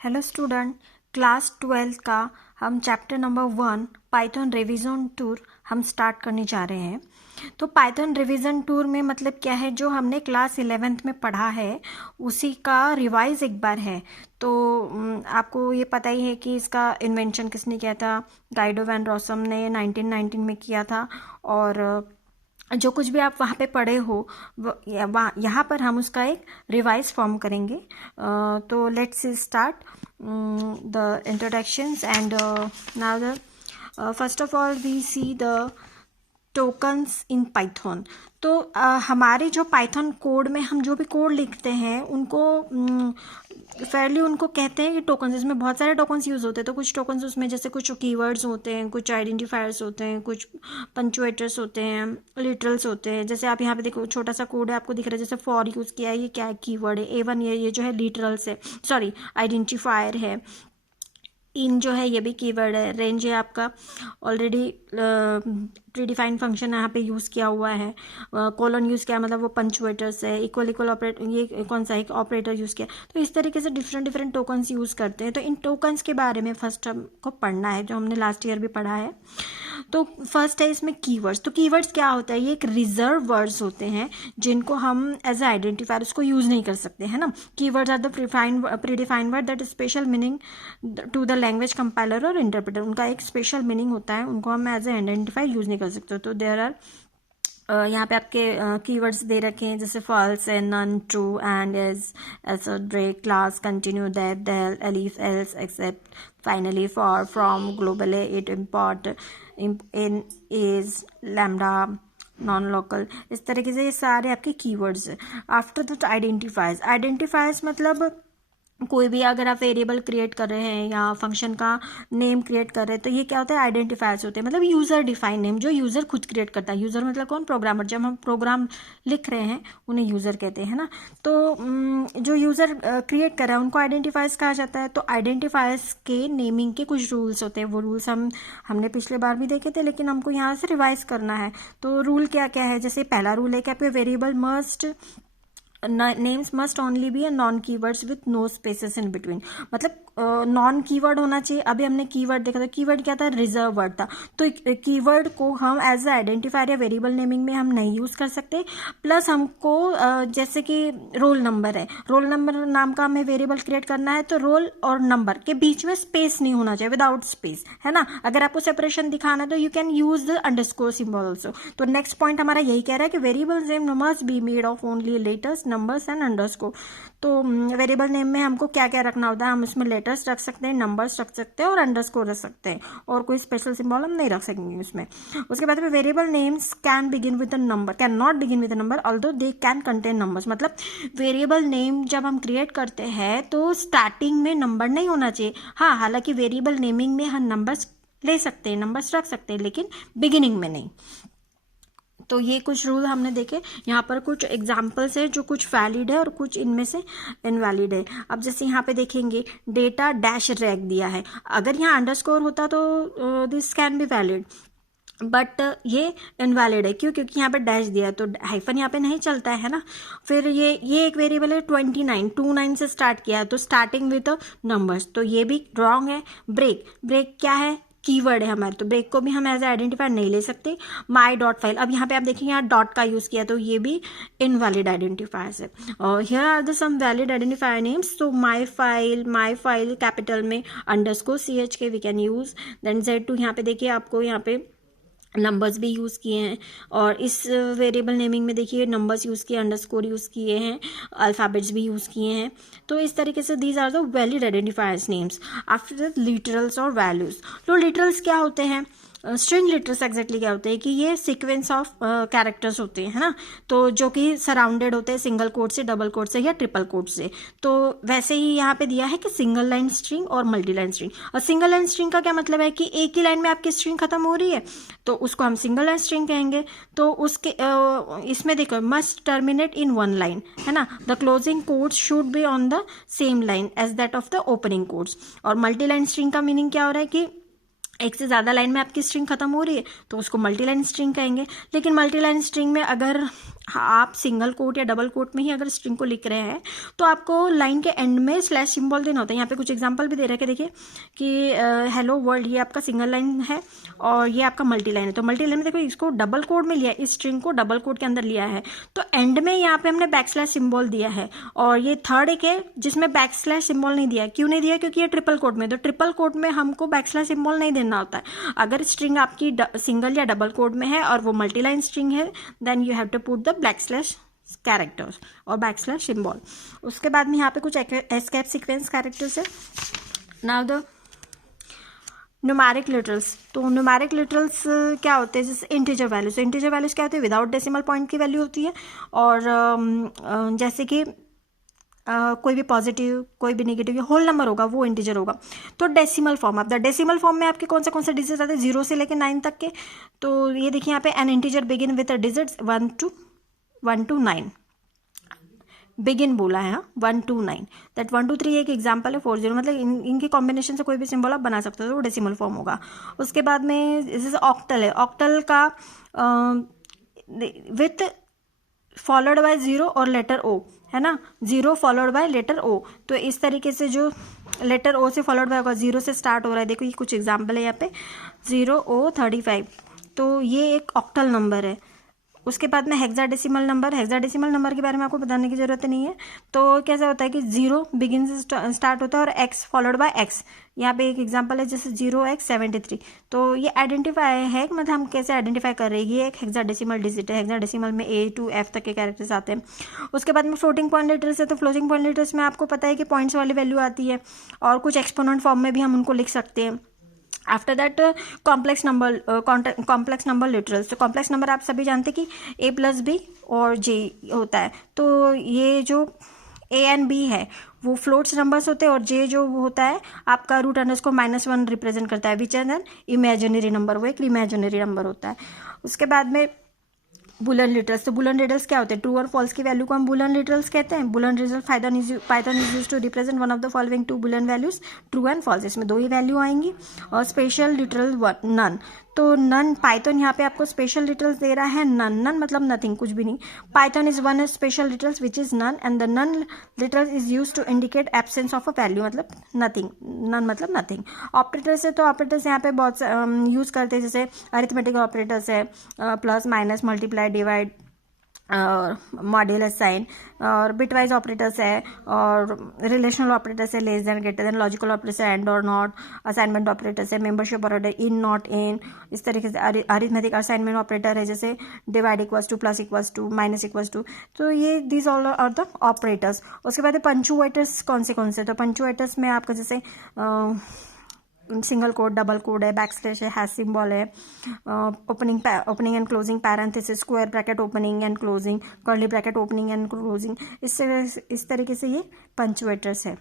Hello student, class 12 का हम chapter number 1 Python revision tour हम स्टार्ट करने जा रहे हैं। तो पाइथन रिवीजन टूर में मतलब क्या है, जो हमने क्लास 11th में पढ़ा है उसी का रिवाइज एक बार है। तो आपको ये पता ही है कि इसका इन्वेंशन किसने किया था। गाइडो वैन रॉसम ने 1919 में किया था। और जो कुछ भी आप वहाँ पे पढ़े हो यहाँ पर हम उसका एक रिवाइज फॉर्म करेंगे। तो let's start the introductions and now the first of all we see the tokens in Python. तो हमारे जो पाइथन कोड में हम जो भी कोड लिखते हैं उनको फेयरली उनको कहते हैं कि टोकन्स। इसमें बहुत सारे टोकन्स यूज़ होते हैं। तो कुछ टोकन्स उसमें जैसे कुछ कीवर्ड्स होते हैं, कुछ आइडेंटिफायर्स होते हैं, कुछ पंचुएटर्स होते हैं, लिटरल्स होते हैं। जैसे आप यहाँ पे देखो, छोटा सा कोड है, आपको दिख रहा है जैसे फॉर यूज़ किया है। ये क्या है? कीवर्ड है। A1 ये जो है लिटरल्स है, सॉरी आइडेंटिफायर है। इन जो है ये भी कीवर्ड है। रेंज है आपका ऑलरेडी प्रीडिफाइंड फंक्शन यहाँ पे यूज़ किया हुआ है। कोलन यूज़ किया मतलब वो पंचुएटर्स है। इक्वल इक्वल ऑपरेट, ये कौन सा एक ऑपरेटर यूज़ किया। तो इस तरीके से डिफरेंट टोकन्स यूज़ करते हैं। तो इन टोकन्स के बारे में फर्स्ट हमको पढ़ना है, जो हमने लास्ट ईयर भी पढ़ा है। तो फर्स्ट है इसमें कीवर्ड्स। तो कीवर्ड्स क्या होता है? ये एक रिजर्व वर्ड्स होते हैं जिनको हम एज ए आइडेंटिफायर उसको यूज़ नहीं कर सकते, है ना। Keywords are the predefined word that special meaning to the language compiler और इंटरप्रेटर। उनका एक स्पेशल मीनिंग होता है, उनको हम एज ए आइडेंटिफायर यूज़ नहीं कर सकते। तो देयर आर यहाँ पे आपके कीवर्ड्स दे रखे हैं, जैसे फॉल्स है, none, true, and, is, assert, break, class, continue, that, del, elif, else, except, finally, for, from, global, it, import, in, is, lambda, nonlocal. इस तरीके से ये सारे आपके कीवर्ड्स हैं। आफ्टर दैट आइडेंटिफायर्स मतलब कोई भी अगर आप वेरिएबल क्रिएट कर रहे हैं या फंक्शन का नेम क्रिएट कर रहे हैं, तो ये क्या होता है? आइडेंटिफायर्स होते हैं। मतलब यूज़र डिफाइन नेम, जो यूज़र खुद क्रिएट करता है। यूज़र मतलब कौन? प्रोग्रामर। जब हम प्रोग्राम लिख रहे हैं उन्हें यूज़र कहते हैं ना। तो जो यूज़र क्रिएट कर रहा है उनको आइडेंटिफायर्स कहा जाता है। तो आइडेंटिफायर्स के नेमिंग के कुछ रूल्स होते हैं। वो रूल्स हमने पिछले बार भी देखे थे, लेकिन हमको यहाँ से रिवाइज करना है। तो रूल क्या क्या है? जैसे पहला रूल है कि आपके variable must names must only be non keywords with no spaces in between. मतलब नॉन कीवर्ड होना चाहिए। अभी हमने कीवर्ड देखा था, कीवर्ड क्या था? रिजर्व वर्ड था। तो कीवर्ड को हम एज ए आइडेंटिफायर या वेरिएबल नेमिंग में हम नहीं यूज़ कर सकते। प्लस हमको जैसे कि रोल नंबर है, रोल नंबर नाम का हमें वेरिएबल क्रिएट करना है, तो रोल और नंबर के बीच में स्पेस नहीं होना चाहिए, विदाउट स्पेस, है ना। अगर आपको सेपरेशन दिखाना है तो you can use the underscore symbol also. तो नेक्स्ट पॉइंट हमारा यही कह रहा है कि variable name must be made of only letters, numbers and underscore. तो वेरिएबल नेम में हमको क्या क्या रखना होता है? हम उसमें लेटर्स रख सकते हैं, नंबर्स रख सकते हैं और अंडरस्कोर रख सकते हैं, और कोई स्पेशल सिंबल हम नहीं रख सकेंगे उसमें। उसके बाद में variable names can begin with a number, can not begin with a number although they can contain numbers. मतलब वेरिएबल नेम जब हम क्रिएट करते हैं तो स्टार्टिंग में नंबर नहीं होना चाहिए। हाँ, हालांकि वेरिएबल नेमिंग में हम नंबर्स ले सकते हैं, नंबर्स रख सकते हैं, लेकिन बिगिनिंग में नहीं। तो ये कुछ रूल हमने देखे। यहाँ पर कुछ एग्जाम्पल्स है जो कुछ वैलिड है और कुछ इनमें से इनवैलिड है। अब जैसे यहाँ पे देखेंगे डेटा डैश रैग दिया है। अगर यहाँ अंडरस्कोर होता तो this can be valid, but ये इनवैलिड है। क्यों? क्योंकि यहाँ पे डैश दिया है, तो हाइफन यहाँ पे नहीं चलता है ना। फिर ये एक वेरिएबल है 29 से स्टार्ट किया है, तो स्टार्टिंग विद नंबर्स, तो ये भी रॉन्ग है। ब्रेक क्या है? कीवर्ड है हमारे, तो ब्रेक को भी हम एज आइडेंटिफायर नहीं ले सकते। माई डॉट फाइल, अब यहाँ पे आप देखिए यहाँ डॉट का यूज़ किया, तो ये भी इनवैलिड आइडेंटिफायर्स है। और here are the some valid identifier names. तो माई फाइल कैपिटल में अंडरस्कोर CH के we can use. Then Z2, यहाँ पे देखिए आपको यहाँ पे नंबर्स भी यूज़ किए हैं, और इस वेरिएबल नेमिंग में देखिए नंबर्स यूज़ किए, अंडरस्कोर यूज़ किए हैं, अल्फ़ाबेट्स भी यूज़ किए हैं। तो इस तरीके से these are the valid identifiers names. After that literals और वैल्यूज़। तो लिटरल्स क्या होते हैं? स्ट्रिंग लिटरल्स एग्जैक्टली क्या होते हैं कि ये सीक्वेंस ऑफ कैरेक्टर्स होते हैं, है ना। तो जो कि सराउंडेड होते हैं सिंगल कोट से, डबल कोट से या ट्रिपल कोट से। तो वैसे ही यहाँ पे दिया है कि सिंगल लाइन स्ट्रिंग और मल्टी लाइन स्ट्रिंग। और सिंगल लाइन स्ट्रिंग का क्या मतलब है कि एक ही लाइन में आपकी स्ट्रिंग खत्म हो रही है, तो उसको हम सिंगल लाइन स्ट्रिंग कहेंगे। तो उसके इसमें देखो must terminate in one line, है ना। The closing quotes should be on the same line as that of the opening quotes. और मल्टी लाइन स्ट्रिंग का मीनिंग क्या हो रहा है कि एक से ज़्यादा लाइन में आपकी स्ट्रिंग खत्म हो रही है, तो उसको मल्टी लाइन स्ट्रिंग कहेंगे। लेकिन मल्टी लाइन स्ट्रिंग में अगर हाँ, आप सिंगल कोट या डबल कोट में ही अगर स्ट्रिंग को लिख रहे हैं तो आपको लाइन के एंड में स्लैश सिंबल देना होता है। यहाँ पे कुछ एग्जांपल भी दे रखे, देखिए कि हेलो वर्ल्ड, ये आपका सिंगल लाइन है और ये आपका मल्टी लाइन है। तो मल्टी लाइन में देखो इसको डबल कोट में लिया है, इस स्ट्रिंग को डबल कोट के अंदर लिया है, तो एंड में यहाँ पे हमने बैक स्लैश सिंबल दिया है। और ये थर्ड एक है जिसमें बैक स्लैश सिंबल नहीं दिया है। क्यों नहीं दिया? क्योंकि ये ट्रिपल कोट में, तो ट्रिपल कोट में हमको बैक स्लैश सिंबल नहीं देना होता है। अगर स्ट्रिंग आपकी सिंगल या डबल कोट में है और वो मल्टी लाइन स्ट्रिंग है, then you have to put the backslash characters और बैक स्लैश सिंबल। उसके बाद में यहाँ पे कुछ एस्केप सीक्वेंस कैरेक्टर्स है। Now the numeric literals. तो न्यूमेरिक लिटरल्स क्या होते हैं? जैसे इंटीजर वैल्यूज। इंटीजर वैल्यूज क्या होती है? विदाउट डेसिमल पॉइंट की वैल्यू होती है। और जैसे कि कोई भी पॉजिटिव कोई भी नेगेटिव होल नंबर होगा वो इंटीजर होगा। तो डेसिमल फॉर्म, आप द डेसिमल फॉर्म में आपके कौन से डिजिट आते हैं? 0 से लेकर 9 तक के। तो ये देखिए यहाँ पे N integer begin with digits 1 to 9 begin बोला है, 1 to 9। दैट 1 to 3 एक एग्जाम्पल है। 40 मतलब इनके कॉम्बिनेशन से कोई भी सिंबल आप बना सकते हो, तो वो डेसिमल फॉर्म होगा। उसके बाद में जैसे ऑक्टल है, ऑक्टल का विथ फॉलोड बाय 0 और लेटर ओ, है ना, 0 फॉलोड बाय लेटर ओ। तो इस तरीके से जो लेटर ओ से फॉलोड बाय होगा, 0 से स्टार्ट हो रहा है, देखो ये कुछ एग्जाम्पल है यहाँ पे 0O35। तो ये एक ऑक्टल नंबर है। उसके बाद में हेक्साडेसिमल नंबर। हेक्साडेसिमल नंबर के बारे में आपको बताने की जरूरत नहीं है। तो कैसा होता है कि 0 बिगिन से स्टार्ट होता है और x फॉलोड बाय x। यहाँ पे एक एग्जांपल है जैसे 0x73। तो ये आइडेंटिफाई है, मतलब हम कैसे आइडेंटिफाई कर रहे हैं, ये एक हेक्साडेसिमल डिजिट है। हेक्साडेसिमल में A to F तक के कैरेक्टर्स आते हैं। उसके बाद में फ्लोटिंग पॉइंट लेटर्स है। तो फ्लोटिंग पॉइंट लेटर्स में आपको पता है कि पॉइंट्स वाली वैल्यू आती है और कुछ एक्सपोनेंट फॉर्म में भी हम उनको लिख सकते हैं। After that complex number literals. तो कॉम्प्लेक्स नंबर आप सभी जानते हैं कि A+B और J होता है। तो ये जो A and B है वो फ्लोट्स नंबर्स होते हैं और J जो होता है आपका √1 रिप्रेजेंट करता है, which is an imaginary number, वो एक इमेजिनरी नंबर होता है। उसके बाद में बुलन लिटरल्स। तो बुलन लिटरल्स क्या होते हैं? ट्रू और फॉल्स की वैल्यू को हम बुलन लिटरल्स कहते हैं। Boolean literal Python is used to represent one of the following 2 boolean values, true and false. इसमें 2 ही वैल्यू आएंगी। और स्पेशल लिटरल नन। तो नन, पाइथन यहाँ पे आपको स्पेशल लिटरल्स दे रहा है। नन मतलब नथिंग, कुछ भी नहीं। Python is one special literals which is none and the none literal is use to indicate absence of a value, मतलब नथिंग। नन मतलब नथिंग। ऑपरेटर्स है, तो ऑपरेटर्स यहाँ पे बहुत यूज करते हैं, जैसे अरिथमेटिक ऑपरेटर्स है, प्लस माइनस मल्टीप्लाई डिवाइड और मॉड्यूलस साइन, और बिटवाइज ऑपरेटर्स है, और रिलेशनल ऑपरेटर्स है, less than greater than, logical operators है, and or not, assignment operators है, membership operator, in not in, इस तरीके से अरिथमेटिक असाइनमेंट ऑपरेटर है, जैसे divide equals to, plus equals to, minus equals to. तो ये these all are the operators. उसके बाद पंचुएटर्स कौन से? तो पंचुएटर्स में आपका जैसे सिंगल कोड, डबल कोड है, बैक स्लैश है, हैश सिंबल है, opening and closing parenthesis, square bracket opening and closing, curly bracket opening and closing. इस तरीके से ये पंचुएटर्स है।